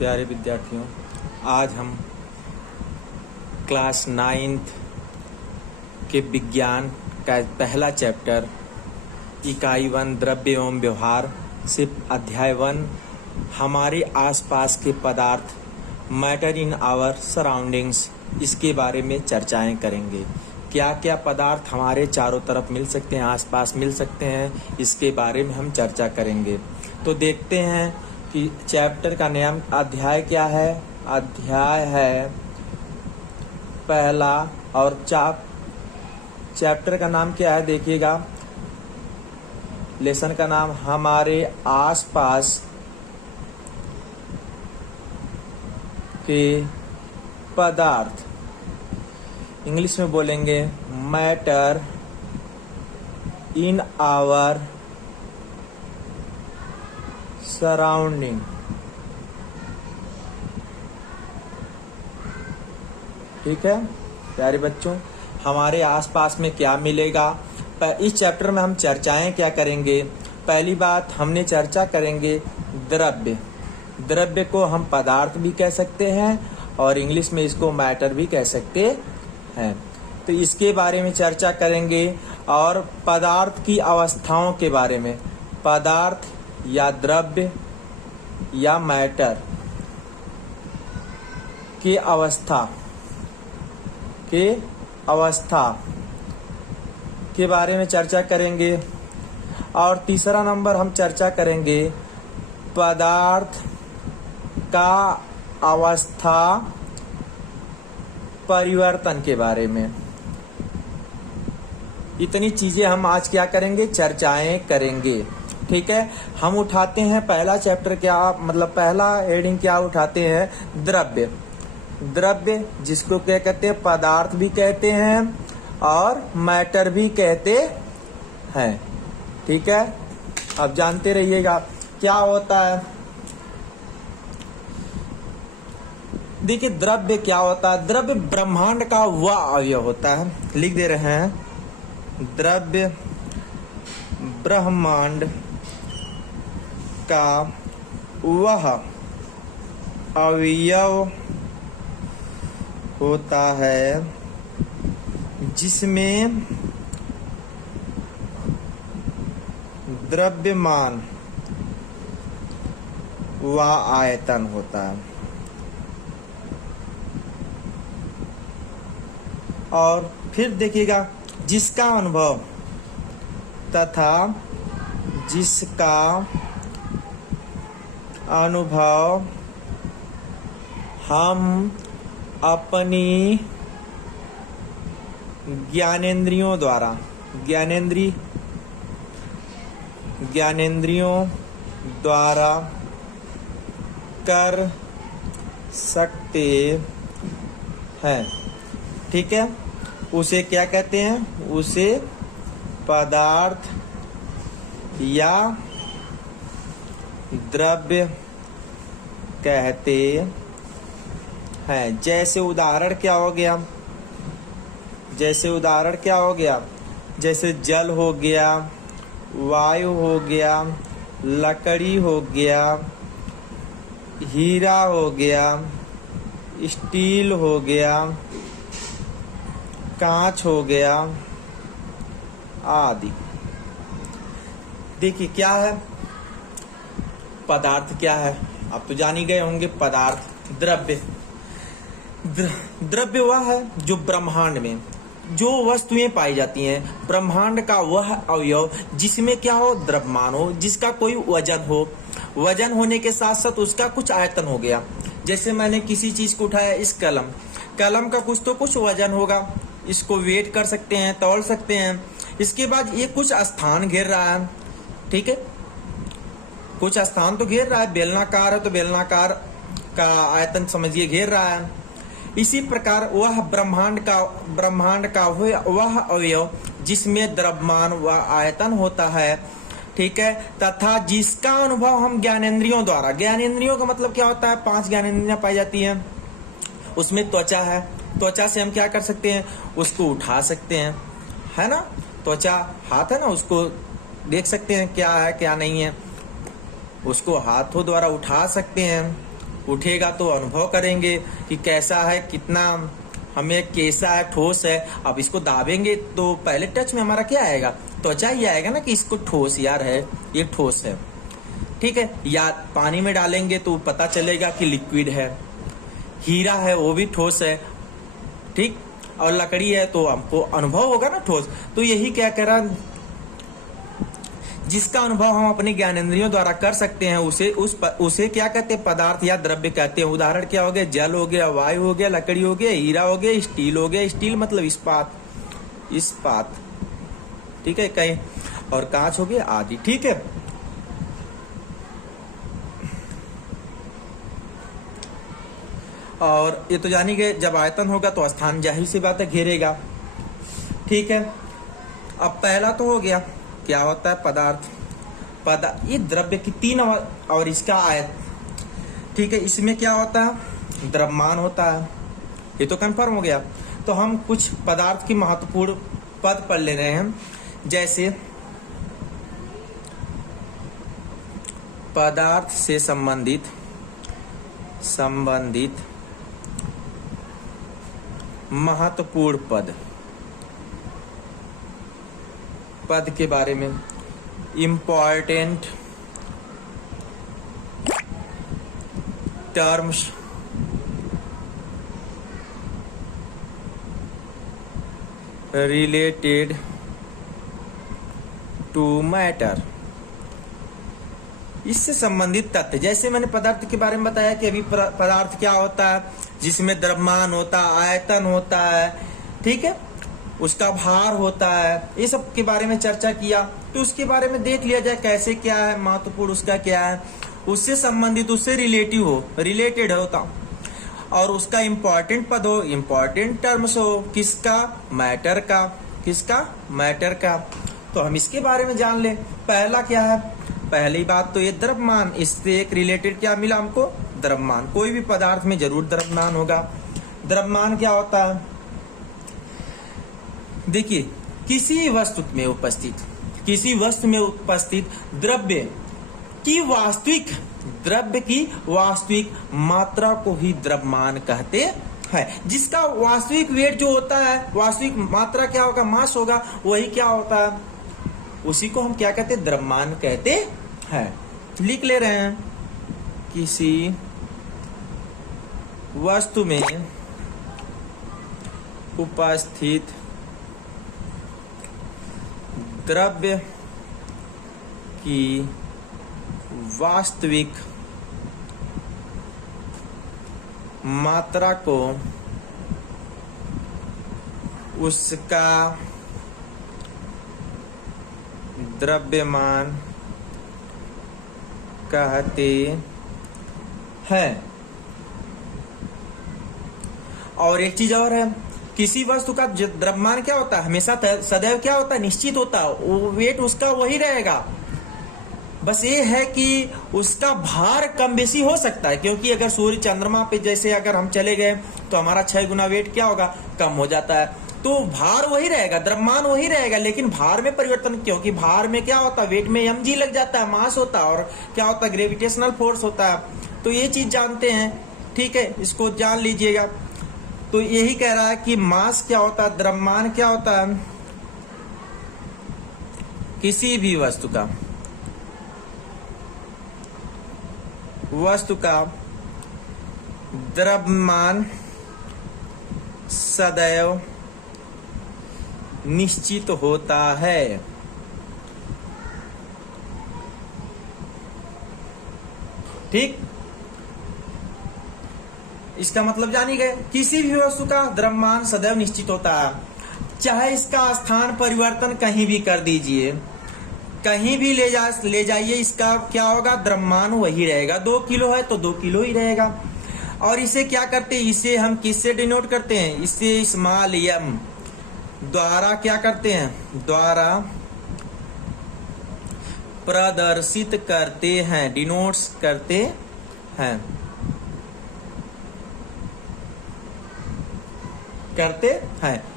प्यारे विद्यार्थियों, आज हम क्लास 9th के विज्ञान का पहला चैप्टर इकाई 1 द्रव्य एवं व्यवहार से अध्याय 1 हमारे आसपास के पदार्थ मैटर इन आवर सराउंडिंग्स, इसके बारे में चर्चाएं करेंगे। क्या क्या पदार्थ हमारे चारों तरफ मिल सकते हैं, आसपास मिल सकते हैं, इसके बारे में हम चर्चा करेंगे। तो देखते हैं कि चैप्टर का नाम, अध्याय क्या है। अध्याय है पहला और चैप्टर का नाम क्या है, देखिएगा। लेसन का नाम हमारे आसपास के पदार्थ, इंग्लिश में बोलेंगे मैटर इन आवर सराउंडिंग। ठीक है प्यारे बच्चों, हमारे आसपास में क्या मिलेगा। इस चैप्टर में हम चर्चाएं क्या करेंगे। पहली बात हमने चर्चा करेंगे द्रव्य। द्रव्य को हम पदार्थ भी कह सकते हैं और इंग्लिश में इसको मैटर भी कह सकते हैं। तो इसके बारे में चर्चा करेंगे और पदार्थ की अवस्थाओं के बारे में, पदार्थ या द्रव्य या मैटर की अवस्था के बारे में चर्चा करेंगे। और तीसरा नंबर हम चर्चा करेंगे पदार्थ का अवस्था परिवर्तन के बारे में। इतनी चीजें हम आज क्या करेंगे, चर्चाएं करेंगे। ठीक है, हम उठाते हैं पहला चैप्टर, क्या मतलब पहला हेडिंग क्या उठाते हैं, द्रव्य। द्रव्य जिसको क्या कहते हैं, पदार्थ भी कहते हैं और मैटर भी कहते हैं। ठीक है, अब जानते रहिएगा क्या होता है। देखिए द्रव्य क्या होता है। द्रव्य ब्रह्मांड का वह अवयव होता है, लिख दे रहे हैं, द्रव्य ब्रह्मांड का वह अवयव होता है जिसमें द्रव्यमान व आयतन होता है। और फिर देखिएगा जिसका अनुभव तथा जिसका अनुभव हम अपनी ज्ञानेंद्रियों द्वारा कर सकते हैं। ठीक है, उसे क्या कहते हैं, उसे पदार्थ या द्रव्य कहते हैं। जैसे उदाहरण क्या हो गया, जैसे जल हो गया, वायु हो गया, लकड़ी हो गया, हीरा हो गया, स्टील हो गया, कांच हो गया आदि। देखिए क्या है पदार्थ, क्या है आप तो जान ही गए होंगे। पदार्थ, द्रव्य वह है जो ब्रह्मांड में जो वस्तुएं पाई जाती हैं। ब्रह्मांड का वह अवयव जिसमें क्या हो, द्रव्यमान हो, जिसका कोई वजन हो, वजन होने के साथ साथ उसका कुछ आयतन हो गया। जैसे मैंने किसी चीज को उठाया, इस कलम का कुछ तो कुछ वजन होगा, इसको वेट कर सकते हैं, तौल सकते हैं। इसके बाद ये कुछ स्थान घेर रहा है। ठीक है, कुछ स्थान तो घेर रहा है, बेलनाकार है तो बेलनाकार का आयतन समझिए घेर रहा है। इसी प्रकार वह ब्रह्मांड का वह अवयव जिसमें द्रव्यमान व आयतन होता है। ठीक है, तथा जिसका अनुभव हम ज्ञानेंद्रियों द्वारा, ज्ञानेंद्रियों का मतलब क्या होता है, 5 ज्ञानेंद्रियां पाई जाती हैं। उसमें त्वचा है, त्वचा से हम क्या कर सकते हैं, उसको उठा सकते हैं, है ना। त्वचा हाथ है ना, उसको देख सकते हैं क्या है क्या नहीं है, उसको हाथों द्वारा उठा सकते हैं, उठेगा तो अनुभव करेंगे कि कैसा है, कितना हमें कैसा है, ठोस है। अब इसको दाबेंगे तो पहले टच में हमारा क्या आएगा, त्वचा ही आएगा ना कि इसको ठोस यार है, ये ठोस है, ठीक है। या पानी में डालेंगे तो पता चलेगा कि लिक्विड है। हीरा है वो भी ठोस है, ठीक। और लकड़ी है तो हमको अनुभव होगा ना ठोस। तो यही क्या कह रहा, जिसका अनुभव हम अपने ज्ञानेंद्रियों द्वारा कर सकते हैं उसे क्या कहते हैं, पदार्थ या द्रव्य कहते हैं। उदाहरण क्या हो गया, जल हो गया, वायु हो गया, लकड़ी हो गया, हीरा हो गया, स्टील हो गया। स्टील मतलब इस्पात, ठीक है, कहीं और कांच हो गया आदि, ठीक है। और ये तो जानी गए, जब आयतन होगा तो स्थान जाहिर सी बात है घेरेगा, ठीक है। अब पहला तो हो गया, क्या होता है पदार्थ, ये द्रव्य की तीन और इसका आयत, ठीक है। इसमें क्या होता है, द्रव्यमान होता है, ये तो कंफर्म हो गया। तो हम कुछ पदार्थ की महत्वपूर्ण पद पढ़ ले रहे हैं, जैसे पदार्थ से संबंधित महत्वपूर्ण पद के बारे में, important terms related to matter, इससे संबंधित तथ्य। जैसे मैंने पदार्थ के बारे में बताया कि अभी पदार्थ क्या होता है, जिसमें द्रव्यमान होता है, आयतन होता है, ठीक है, उसका भार होता है, ये सब के बारे में चर्चा किया। तो उसके बारे में देख लिया जाए कैसे क्या है, महत्वपूर्ण उसका क्या है, उससे संबंधित, उससे रिलेटेड होता, और उसका इंपॉर्टेंट पद हो, इंपॉर्टेंट टर्म्स हो, किसका, मैटर का। तो हम इसके बारे में जान ले। पहला क्या है, पहली बात तो ये द्रव्यमान, इससे एक रिलेटेड क्या मिला हमको, द्रव्यमान। कोई भी पदार्थ में जरूर द्रव्यमान होगा। द्रव्यमान क्या होता है, देखिए किसी वस्तु में उपस्थित द्रव्य की वास्तविक मात्रा को ही द्रव्यमान कहते हैं। जिसका वास्तविक वेट जो होता है, वास्तविक मात्रा क्या होगा, मास होगा, वही क्या होता है, उसी को हम क्या कहते हैं, द्रव्यमान कहते हैं। लिख ले रहे हैं, किसी वस्तु में उपस्थित द्रव्य की वास्तविक मात्रा को उसका द्रव्यमान कहते हैं। और एक चीज और है, किसी वस्तु का द्रव्यमान क्या होता है, हमेशा सदैव क्या होता है, निश्चित होता है, वो वेट उसका वही रहेगा। बस ये है कि उसका भार कम बेसी हो सकता है, क्योंकि अगर सूर्य चंद्रमा पे जैसे अगर हम चले गए तो हमारा 6 गुना वेट क्या होगा, कम हो जाता है। तो भार वही रहेगा, द्रव्यमान वही रहेगा, लेकिन भार में परिवर्तन, क्योंकि भार में क्या होता है, वेट में mg लग जाता है, मास होता है, और क्या होता है, ग्रेविटेशनल फोर्स होता है। तो ये चीज जानते हैं, ठीक है, इसको जान लीजिएगा। तो यही कह रहा है कि मास क्या होता है, द्रव्यमान क्या होता है, किसी भी वस्तु का द्रव्यमान सदैव निश्चित होता है। ठीक, इसका मतलब जानी गए, किसी भी वस्तु का द्रव्यमान सदैव निश्चित होता है, चाहे इसका स्थान परिवर्तन कहीं भी कर दीजिए, कहीं भी ले जाइए, इसका क्या होगा, द्रव्यमान वही रहेगा। 2 किलो है तो 2 किलो ही रहेगा। और इसे क्या करते हैं, इसे हम किससे डिनोट करते हैं, इसे स्मॉल m द्वारा क्या करते हैं, द्वारा प्रदर्शित करते हैं, डिनोट्स करते हैं।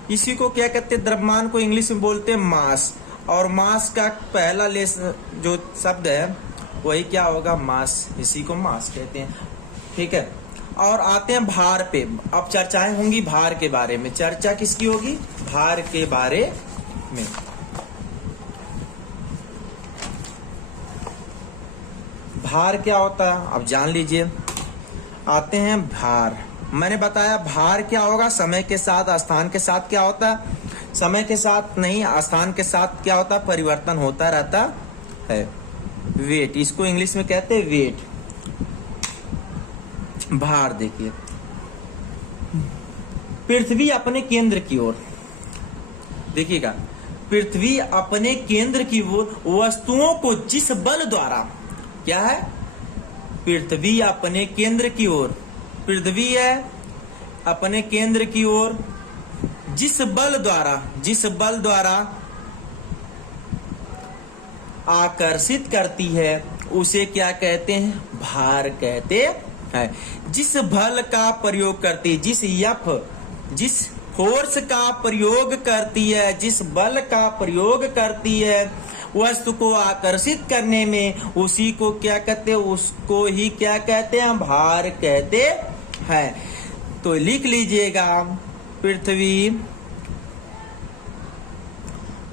इसी को क्या कहते हैं, द्रव्यमान को इंग्लिश में बोलते हैं मास। और मास का पहला जो शब्द है वही क्या होगा, मास, इसी को मास कहते हैं। ठीक है। और आते हैं भार पे। अब चर्चाएं होंगी भार के बारे में। चर्चा किसकी होगी? भार के बारे में। भार क्या होता है अब जान लीजिए। आते हैं भार। मैंने बताया भार क्या होगा? समय के साथ, स्थान के साथ क्या होता है? समय के साथ नहीं, स्थान के साथ क्या होता है? परिवर्तन होता रहता है। वेट, इसको इंग्लिश में कहते हैं वेट। भार देखिए, पृथ्वी अपने केंद्र की ओर, देखिएगा, पृथ्वी अपने केंद्र की ओर वस्तुओं को जिस बल द्वारा, क्या है? पृथ्वी अपने केंद्र की ओर, पृथ्वी है अपने केंद्र की ओर जिस बल द्वारा आकर्षित करती है उसे क्या कहते हैं? भार कहते हैं। जिस बल का प्रयोग करती, जिस फोर्स का प्रयोग करती है, जिस बल का प्रयोग करती है वस्तु को आकर्षित करने में, उसी को क्या कहते हैं? उसको ही क्या कहते हैं? भार कहते हैं। तो लिख लीजिएगा, पृथ्वी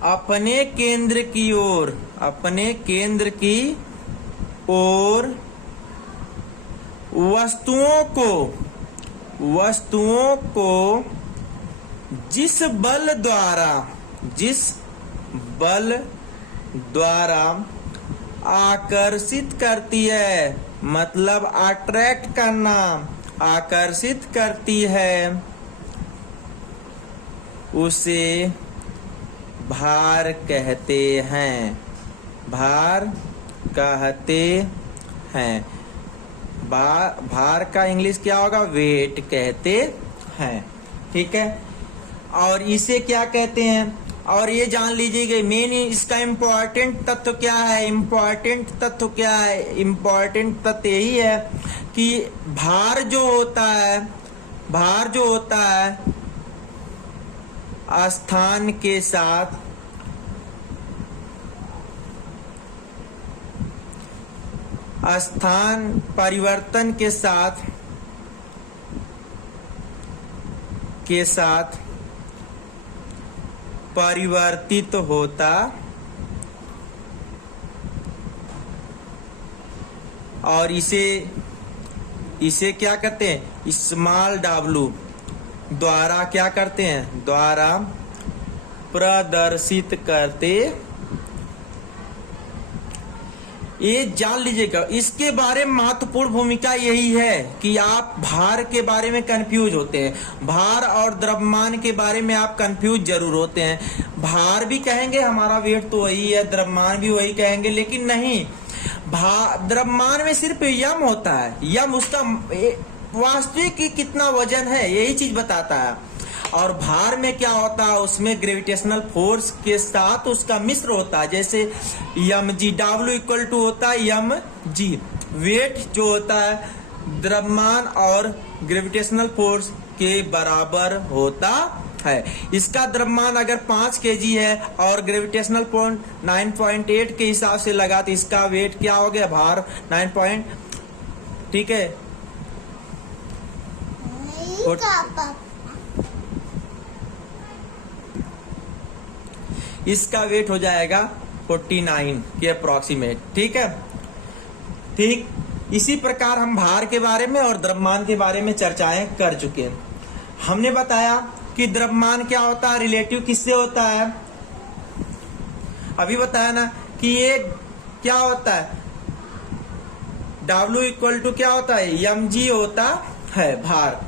अपने केंद्र की ओर, अपने केंद्र की ओर वस्तुओं को जिस बल द्वारा आकर्षित करती है, मतलब अट्रैक्ट करना, आकर्षित करती है, उसे भार कहते हैं। भार कहते हैं। भार का इंग्लिश क्या होगा? वेट कहते हैं। ठीक है। और इसे क्या कहते हैं? और ये जान लीजिएगा मेन इसका इम्पोर्टेंट तत्व क्या है? इम्पोर्टेंट तत्व क्या है? इम्पोर्टेंट तत्व यही है कि भार जो होता है स्थान के साथ स्थान परिवर्तन के साथ परिवर्तित होता और इसे क्या कहते हैं? स्मॉल w द्वारा क्या करते हैं? द्वारा प्रदर्शित करते। ये जान लीजिएगा, इसके बारे में महत्वपूर्ण भूमिका यही है कि आप भार के बारे में कंफ्यूज होते हैं। भार और द्रव्यमान के बारे में आप कंफ्यूज जरूर होते हैं। भार भी कहेंगे हमारा वेट तो वही है, द्रव्यमान भी वही कहेंगे, लेकिन नहीं, द्रव्यमान में सिर्फ यम होता है। यम उसका वास्तविक कितना वजन है यही चीज बताता है। और भार में क्या होता है? उसमें ग्रेविटेशनल फोर्स के साथ उसका मिश्र होता है। जैसे यम जी, W इक्वल टू होता है यम जी। वेट जो होता है द्रव्यमान और ग्रेविटेशनल फोर्स के बराबर होता है। इसका द्रव्यमान अगर 5 kg है और ग्रेविटेशनल फोर्स 9.8 के हिसाब से लगा तो इसका वेट क्या हो गया? भार 9. ठीक है। इसका वेट हो जाएगा 49 के अप्रोक्सीमेट। ठीक है। ठीक इसी प्रकार हम भार के बारे में और द्रव्यमान के बारे में चर्चाएं कर चुके हैं। हमने बताया कि द्रव्यमान क्या होता है? रिलेटिव किससे होता है? अभी बताया ना कि ये क्या होता है? W इक्वल टू क्या होता है? mg होता है भार।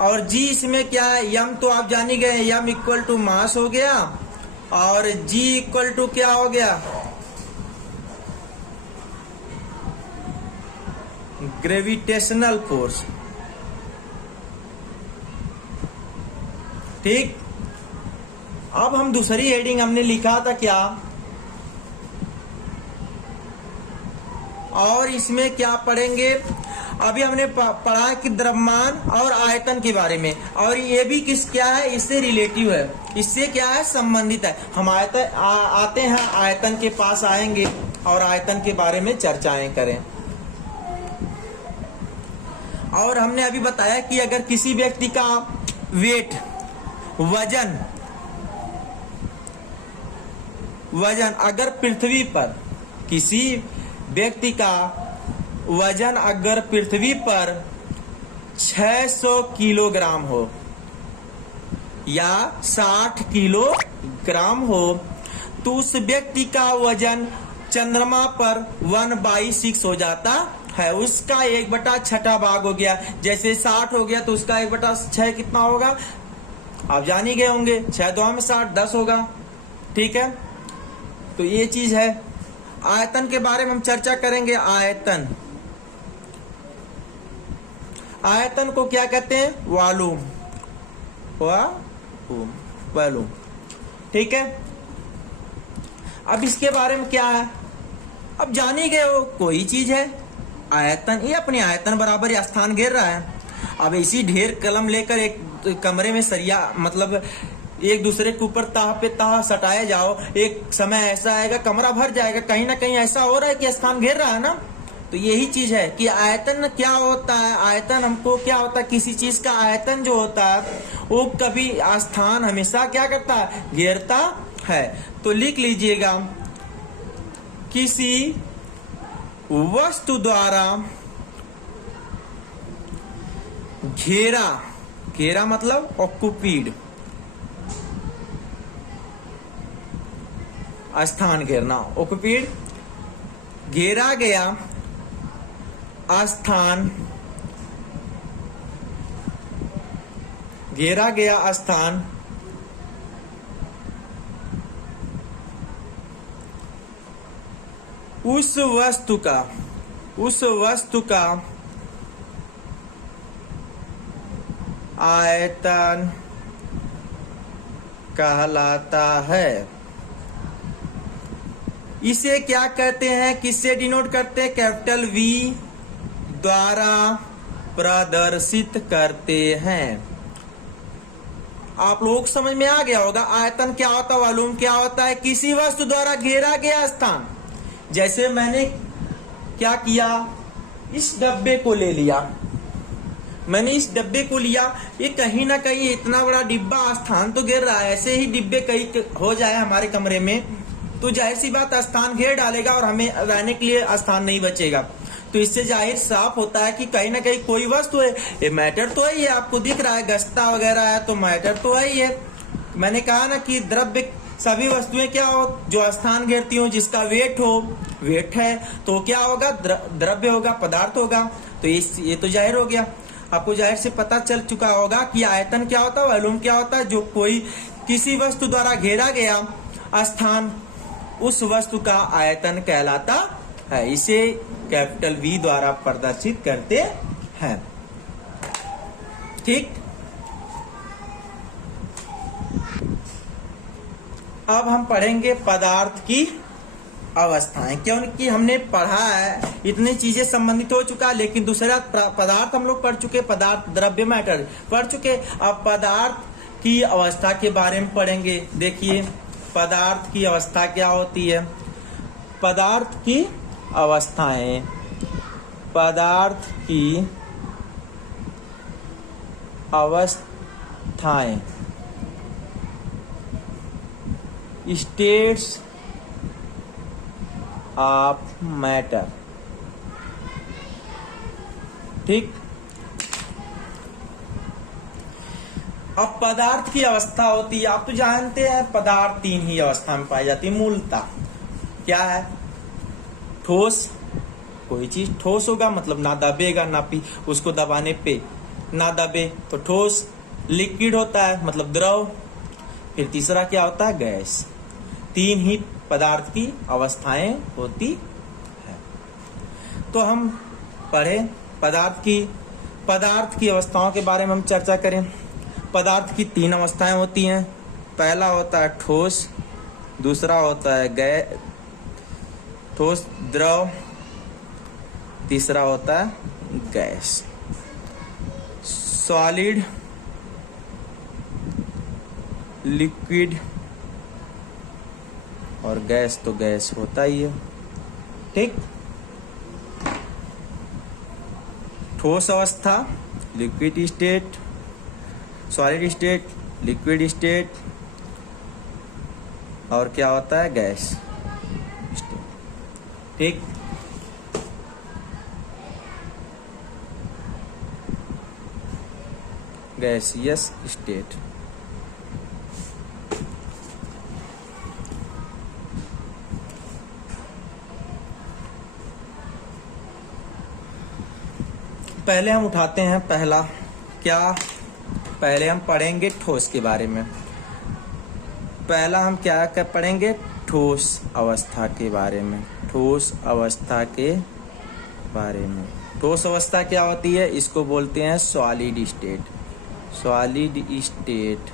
और g इसमें क्या है? m तो आप जान ही गए, m इक्वल टू मास हो गया और g इक्वल टू क्या हो गया? Gravitational force. ठीक। अब हम दूसरी हेडिंग हमने लिखा था क्या? और इसमें क्या पढ़ेंगे? अभी हमने पढ़ा कि द्रव्यमान और आयतन के बारे में, और ये भी क्या है? इससे रिलेटिव है, इससे क्या है? संबंधित है। हम आते हैं आयतन के पास आएंगे और आयतन के बारे में चर्चाएं करें। और हमने अभी बताया कि अगर किसी व्यक्ति का वेट वजन अगर पृथ्वी पर किसी व्यक्ति का वजन अगर पृथ्वी पर 600 किलोग्राम हो या 60 किलोग्राम हो, तो उस व्यक्ति का वजन चंद्रमा पर 1/6 हो जाता है। उसका 1/6 भाग हो गया। जैसे 60 हो गया तो उसका 1/6 कितना होगा, आप जान ही गए होंगे। 6 2 में 60, 10 होगा। ठीक है, तो ये चीज है। आयतन के बारे में हम चर्चा करेंगे। आयतन को क्या कहते हैं, वॉल्यूम। ठीक है, अब इसके बारे में क्या है, अब जान ही गए हो, कोई चीज है आयतन, ये अपने आयतन बराबर स्थान घेर रहा है। अब इसी ढेर कलम लेकर एक कमरे में सरिया मतलब एक दूसरे के ऊपर ताह पे ताह सटाए जाओ, एक समय ऐसा आएगा कमरा भर जाएगा। कहीं ना कहीं ऐसा हो रहा है कि स्थान घेर रहा है ना। तो यही चीज है कि आयतन क्या होता है। आयतन हमको क्या होता है, किसी चीज का आयतन जो होता है वो कभी स्थान हमेशा क्या करता है, घेरता है। तो लिख लीजिएगा, किसी वस्तु द्वारा घेरा मतलब ऑक्यूपीड, स्थान घेरना, ऑक्यूपीड, घेरा गया स्थान, घेरा गया स्थान उस वस्तु का आयतन कहलाता है। इसे क्या कहते हैं, किससे डिनोट करते हैं, कैपिटल वी द्वारा प्रदर्शित करते हैं। आप लोग समझ में आ गया होगा आयतन क्या होता है, वॉल्यूम क्या होता है। किसी वस्तु द्वारा घेरा गया स्थान, जैसे मैंने क्या किया, इस डब्बे को ले लिया, मैंने इस डब्बे को लिया, ये कहीं ना कहीं इतना बड़ा डिब्बा स्थान तो घेर रहा है। ऐसे ही डिब्बे कहीं हो जाए हमारे कमरे में तो जाहिर सी बात स्थान घेर डालेगा और हमें रहने के लिए स्थान नहीं बचेगा। तो इससे जाहिर साफ होता है कि कहीं ना कहीं कोई वस्तु है, ये मैटर तो है ही है, आपको दिख रहा है गस्ता वगैरह है तो मैटर तो है ही है। मैंने कहा ना कि द्रव्य सभी वस्तुएं क्या हो, जो स्थान घेरती हो, जिसका वेट है तो क्या होगा, द्रव्य होगा, पदार्थ होगा। तो ये तो जाहिर हो गया, आपको जाहिर से पता चल चुका होगा कि आयतन क्या होता है, वॉल्यूम क्या होता है। जो कोई किसी वस्तु द्वारा घेरा गया स्थान उस वस्तु का आयतन कहलाता है। इसे कैपिटल वी द्वारा प्रदर्शित करते हैं। ठीक, अब हम पढ़ेंगे पदार्थ की अवस्थाएं, क्योंकि हमने पढ़ा है, इतनी चीजें संबंधित हो चुका है। लेकिन दूसरा पदार्थ हम लोग पढ़ चुके, पदार्थ, द्रव्य, मैटर पढ़ चुके। अब पदार्थ की अवस्था के बारे में पढ़ेंगे। देखिए पदार्थ की अवस्था क्या होती है। पदार्थ की अवस्थाएं, पदार्थ की अवस्थाएं, स्टेट्स ऑफ मैटर। ठीक, अब पदार्थ की अवस्था होती है, आप तो जानते हैं पदार्थ 3 ही अवस्था में पाई जाती है मूलतः। क्या है, ठोस, कोई चीज ठोस होगा मतलब ना दबेगा ना उसको दबाने पे ना दबे तो ठोस। लिक्विड होता है मतलब द्रव। फिर तीसरा क्या होता है, गैस। 3 ही पदार्थ की अवस्थाएं होती है। तो हम पढ़े पदार्थ की अवस्थाओं के बारे में हम चर्चा करें। पदार्थ की 3 अवस्थाएं होती हैं। पहला होता है ठोस, दूसरा होता है ठोस द्रव, तीसरा होता है गैस। सॉलिड, लिक्विड और गैस तो गैस होता ही है। ठीक, ठोस अवस्था, liquid state, solid state, liquid state, और क्या होता है, गैस स्टेट। ठीक, गैसियस स्टेट। पहले हम उठाते हैं पहला, क्या, पहले हम पढ़ेंगे ठोस के बारे में। पहला हम क्या पढ़ेंगे, ठोस अवस्था के बारे में। ठोस अवस्था के बारे में, ठोस अवस्था क्या होती है, इसको बोलते हैं solid state. Solid state,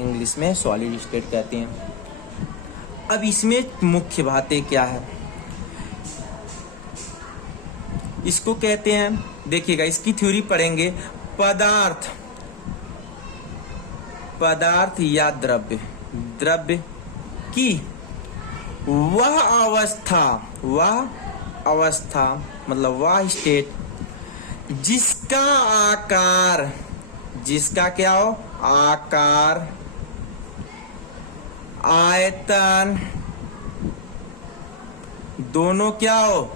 English में सॉलिड स्टेट कहते हैं। अब इसमें मुख्य बातें क्या है, इसको कहते हैं, देखिएगा इसकी थ्योरी पढ़ेंगे, पदार्थ, पदार्थ या द्रव्य, द्रव्य की वह अवस्था, वह अवस्था मतलब वह स्टेट जिसका आकार, जिसका क्या हो, आकार, आयतन, दोनों क्या हो,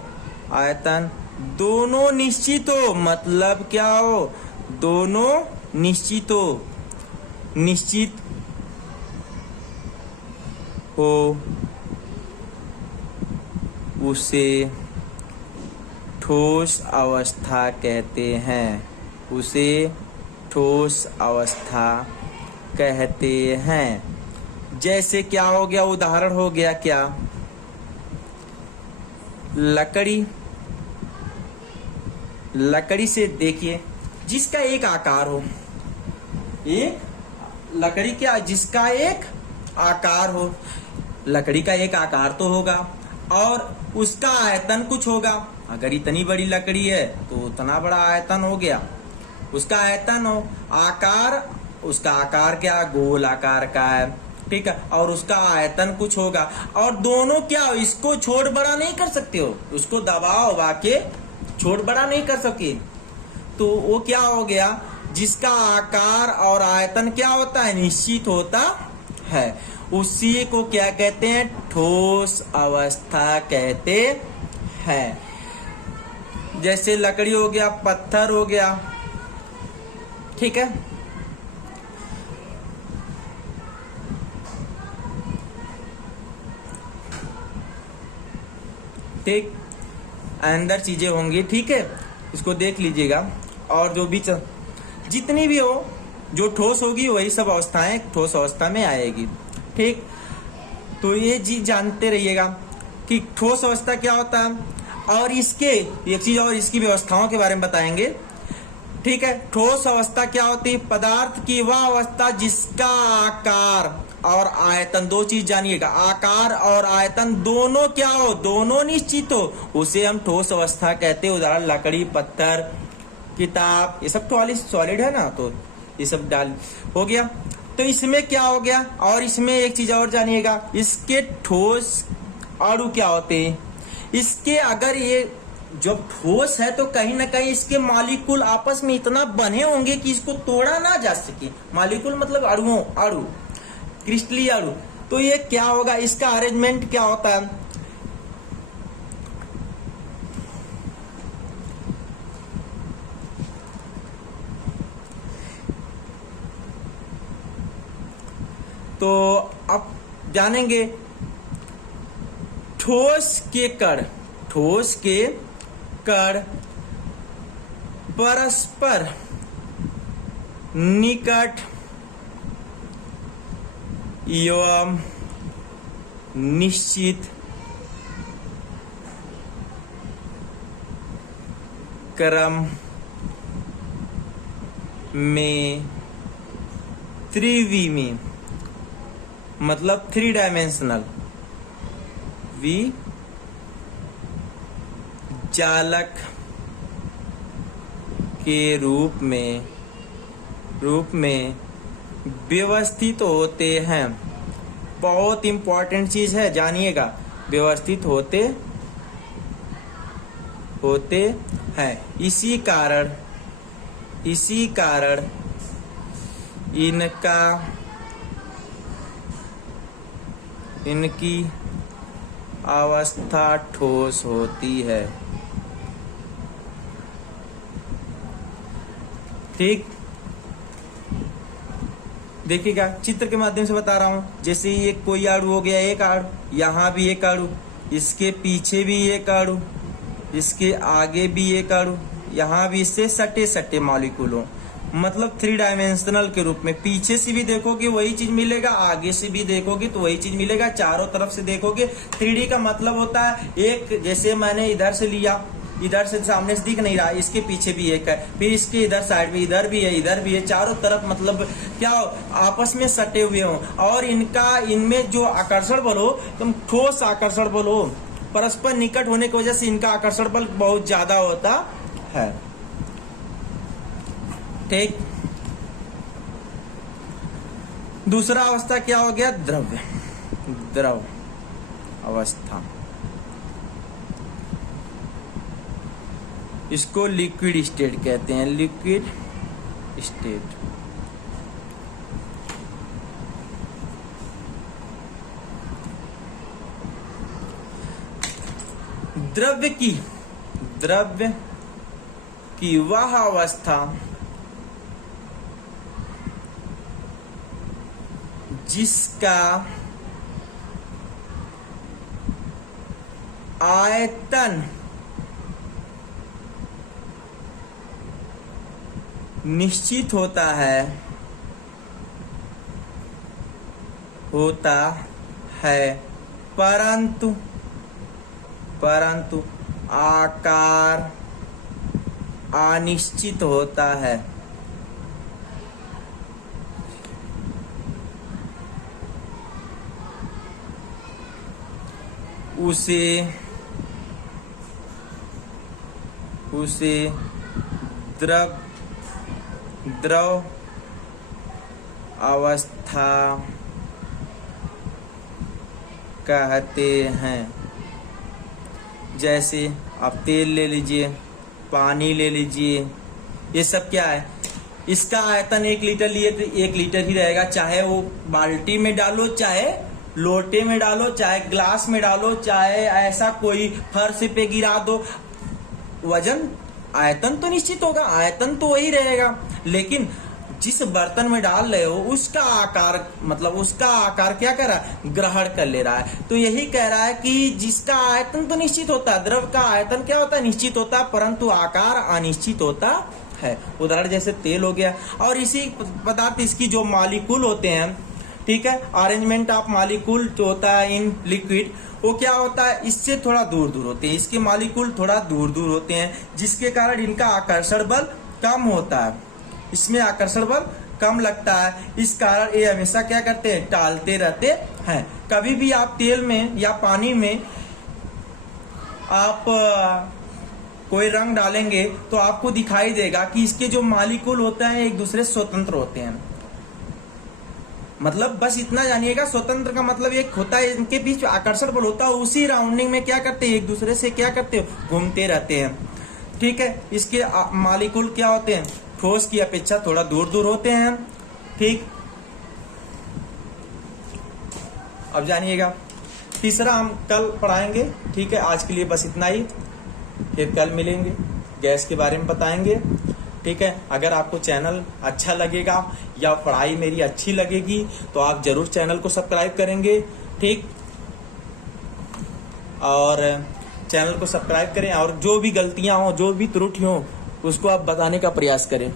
आयतन दोनों निश्चित हो, मतलब क्या हो, दोनों निश्चित हो, निश्चित हो, उसे ठोस अवस्था कहते हैं। उसे ठोस अवस्था कहते हैं। जैसे क्या हो गया, उदाहरण हो गया क्या, लकड़ी, लकड़ी से देखिए जिसका एक आकार हो, एक लकड़ी क्या, जिसका एक आकार हो, लकड़ी का एक आकार तो होगा और उसका आयतन कुछ होगा। अगर इतनी बड़ी लकड़ी है तो उतना बड़ा आयतन हो गया, उसका आयतन हो, आकार, उसका आकार क्या, गोल आकार का है, ठीक है, और उसका आयतन कुछ होगा, और दोनों क्या हो, इसको छोड़ बड़ा नहीं कर सकते हो, उसको दबा के छोड़ बड़ा नहीं कर सके, तो वो क्या हो गया, जिसका आकार और आयतन क्या होता है, निश्चित होता है, उसी को क्या कहते हैं, ठोस अवस्था कहते हैं। जैसे लकड़ी हो गया, पत्थर हो गया, ठीक है, ठीक, अंदर चीजें होंगी, ठीक है, इसको देख लीजिएगा। और जो भी जितनी भी हो, जो ठोस होगी वही सब अवस्थाएं ठोस अवस्था में आएगी, ठीक। तो ये चीज जानते रहिएगा कि ठोस अवस्था क्या होता है, और इसके एक चीज और, इसकी व्यवस्थाओं के बारे में बताएंगे, ठीक है। ठोस अवस्था क्या होती है, पदार्थ की वह अवस्था जिसका आकार और आयतन, दो चीज जानिएगा, आकार और आयतन दोनों क्या हो, दोनों निश्चित हो, उसे हम ठोस अवस्था कहते हैं। उदाहरण लकड़ी, पत्थर, किताब, ये सब सॉलिड है ना, तो ये सब डाल हो गया। तो इसमें क्या हो गया, और इसमें एक चीज और जानिएगा, इसके ठोस अणु क्या होते हैं, इसके अगर ये जब ठोस है तो कहीं ना कहीं इसके मॉलिक्यूल आपस में इतना बने होंगे कि इसको तोड़ा ना जा सके। मॉलिक्यूल मतलब अणुओं, अणु, क्रिस्टलीय अणु। तो ये क्या होगा, इसका अरेंजमेंट क्या होता है, तो अब जानेंगे ठोस के कण, ठोस के कण परस्पर निकट एवं निश्चित क्रम में त्रिविमी, मतलब 3 डायमेंशनल जालक के रूप में व्यवस्थित होते हैं। बहुत इंपॉर्टेंट चीज है, जानिएगा, व्यवस्थित होते होते हैं। इसी कारण इनकी अवस्था ठोस होती है। ठीक, देखिएगा चित्र के माध्यम से बता रहा हूं। जैसे ये कोई अणु हो गया, एक अणु, यहाँ भी एक अणु, इसके पीछे भी एक अणु, इसके आगे भी एक अणु, यहाँ भी इससे सटे सटे मॉलिक्यूल हो, मतलब 3 डायमेंशनल के रूप में। पीछे से भी देखोगे वही चीज मिलेगा, आगे से भी देखोगे तो वही चीज मिलेगा, चारों तरफ से देखोगे। 3D का मतलब होता है एक, जैसे मैंने इधर से लिया, इधर से सामने से दिख नहीं रहा, इसके पीछे भी एक है, फिर इसके इधर साइड में इधर भी है, इधर भी है, चारों तरफ मतलब क्या आपस में सटे हुए हो, और इनमें जो आकर्षण बल हो, तुम ठोस आकर्षण बल हो, परस्पर निकट होने की वजह से इनका आकर्षण बल बहुत ज्यादा होता है। ठीक, दूसरा अवस्था क्या हो गया? द्रव अवस्था। इसको लिक्विड स्टेट कहते हैं, लिक्विड स्टेट। द्रव्य की वह अवस्था जिसका आयतन निश्चित होता है परंतु आकार अनिश्चित होता है। उसे द्रव अवस्था कहते हैं। जैसे आप तेल ले लीजिए, पानी ले लीजिए, ये सब क्या है? इसका आयतन 1 लीटर लिए तो 1 लीटर ही रहेगा, चाहे वो बाल्टी में डालो, चाहे लोटे में डालो, चाहे ग्लास में डालो, चाहे ऐसा कोई फर्श पे गिरा दो, वजन आयतन तो निश्चित होगा, आयतन तो वही रहेगा। लेकिन जिस बर्तन में डाल रहे हो उसका आकार, मतलब उसका आकार क्या कर रहा है? ग्रहण कर ले रहा है। तो यही कह रहा है कि जिसका आयतन तो निश्चित होता है, द्रव का आयतन क्या होता है? निश्चित होता है, परंतु आकार अनिश्चित होता है। उदाहरण जैसे तेल हो गया, और इसी पदार्थ इसकी जो मॉलिक्यूल होते हैं, ठीक है, अरेंजमेंट ऑफ मॉलिक्यूल जो होता है इन लिक्विड, वो क्या होता है? इससे थोड़ा दूर दूर होते हैं, इसके मॉलिक्यूल थोड़ा दूर दूर होते हैं, जिसके कारण इनका आकर्षण बल कम होता है, इसमें आकर्षण बल कम लगता है। इस कारण ये हमेशा क्या करते हैं? टालते रहते हैं। कभी भी आप तेल में या पानी में आप कोई रंग डालेंगे तो आपको दिखाई देगा कि इसके जो मॉलिक्यूल होते हैं एक दूसरे स्वतंत्र होते हैं। मतलब बस इतना जानिएगा, स्वतंत्र का मतलब एक होता है इनके बीच आकर्षण बल होता है, उसी राउंडिंग में क्या करते हैं? एक दूसरे से क्या करते हैं? घूमते रहते हैं। ठीक है, इसके मॉलिक्यूल क्या होते हैं? ठोस की अपेक्षा थोड़ा दूर दूर होते हैं। ठीक, अब जानिएगा तीसरा हम कल पढ़ाएंगे। ठीक है, आज के लिए बस इतना ही, फिर कल मिलेंगे, गैस के बारे में बताएंगे। ठीक है, अगर आपको चैनल अच्छा लगेगा या पढ़ाई मेरी अच्छी लगेगी तो आप जरूर चैनल को सब्सक्राइब करेंगे। ठीक, और चैनल को सब्सक्राइब करें, और जो भी गलतियां हो, जो भी त्रुटि हो, उसको आप बताने का प्रयास करें।